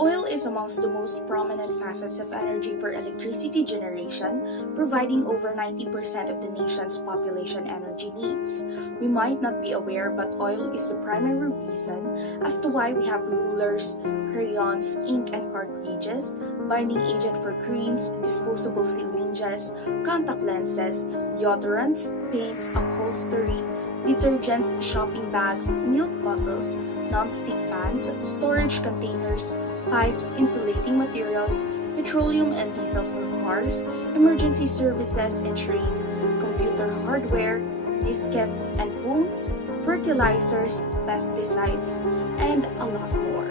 Oil is amongst the most prominent facets of energy for electricity generation, providing over 90% of the nation's population energy needs. We might not be aware, but oil is the primary reason as to why we have rulers, crayons, ink and cartridges, binding agent for creams, disposable syringes, contact lenses, deodorants, paints, upholstery, detergents, shopping bags, milk bottles, non-stick pans, storage containers, pipes, insulating materials, petroleum and diesel for cars, emergency services and trains, computer hardware, diskettes and phones, fertilizers, pesticides, and a lot more.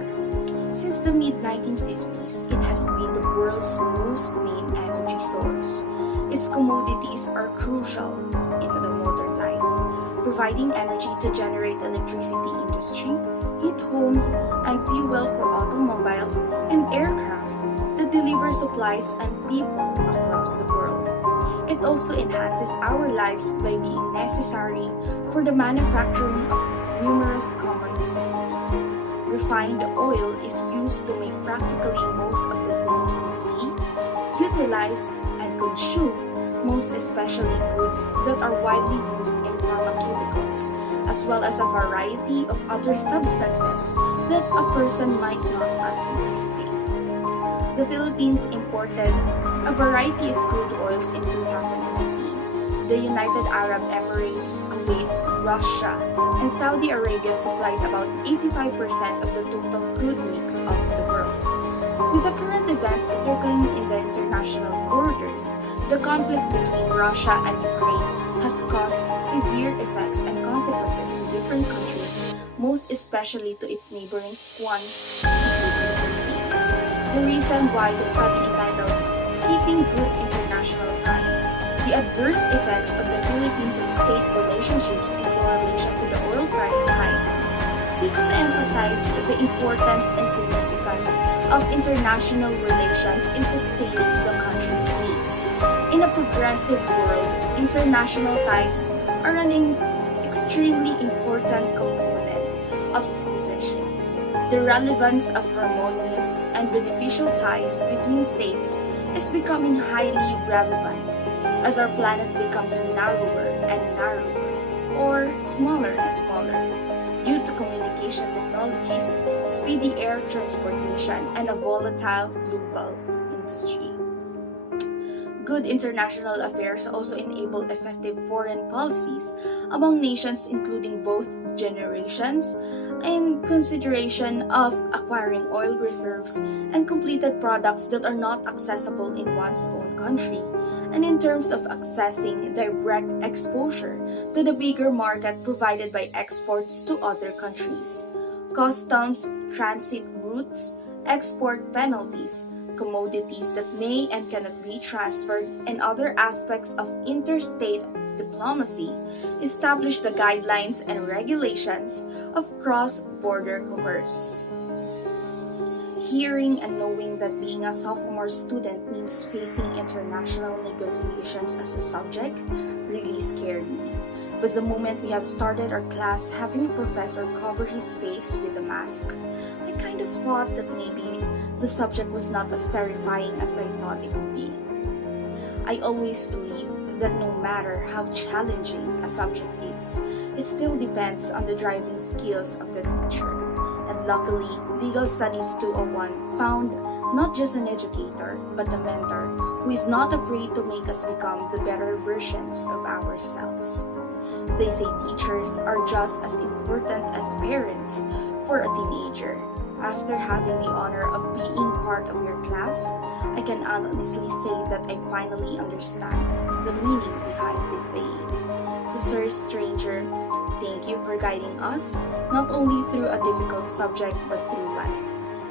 Since the mid-1950s, it has been the world's most main energy source. Its commodities are crucial in the modern life, providing energy to generate electricity industry, heat homes, and fuel for automobiles and aircraft that deliver supplies and people across the world. It also enhances our lives by being necessary for the manufacturing of numerous common necessities. Refined oil is used to make practically most of the things we see, utilize, and consume, most especially goods that are widely used in pharmaceuticals, as well as a variety of other substances that a person might not anticipate. The Philippines imported a variety of crude oils in 2019. The United Arab Emirates, Kuwait, Russia, and Saudi Arabia supplied about 85% of the total crude mix of the world. With the current events circling in the international borders, the conflict between Russia and Ukraine has caused severe effects and consequences to different countries, most especially to its neighboring ones, including the Philippines. The reason why the study entitled Keeping Good International Ties, the adverse effects of the Philippines' state relationships in correlation to the oil price hike, seeks to emphasize the importance and significance of international relations in sustaining the country's needs. In a progressive world, international ties are an extremely important component of citizenship. The relevance of harmonious and beneficial ties between states is becoming highly relevant as our planet becomes narrower and narrower, or smaller and smaller, due to communication technologies, speedy air transportation, and a volatile global industry. Good international affairs also enable effective foreign policies among nations, including both generations, in consideration of acquiring oil reserves and completed products that are not accessible in one's own country, and in terms of accessing direct exposure to the bigger market provided by exports to other countries, customs, transit routes, export penalties, commodities that may and cannot be transferred, and other aspects of interstate diplomacy establish the guidelines and regulations of cross-border commerce. Hearing and knowing that being a sophomore student means facing international negotiations as a subject really scared me. But the moment we have started our class having a professor cover his face with a mask, I kind of thought that maybe the subject was not as terrifying as I thought it would be. I always believe that no matter how challenging a subject is, it still depends on the driving skills of the teacher. And luckily, Legal Studies 201 found not just an educator, but a mentor who is not afraid to make us become the better versions of ourselves. They say teachers are just as important as parents for a teenager. After having the honor of being part of your class, I can honestly say that I finally understand the meaning behind this saying. To Sir Stranger, thank you for guiding us, not only through a difficult subject but through life.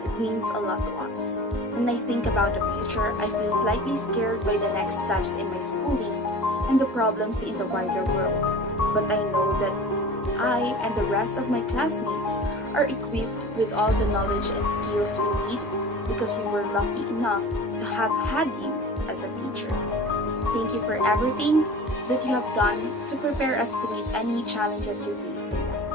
It means a lot to us. When I think about the future, I feel slightly scared by the next steps in my schooling and the problems in the wider world. But I know that I and the rest of my classmates are equipped with all the knowledge and skills we need because we were lucky enough to have had you as a teacher. Thank you for everything that you have done to prepare us to meet any challenges we're facing.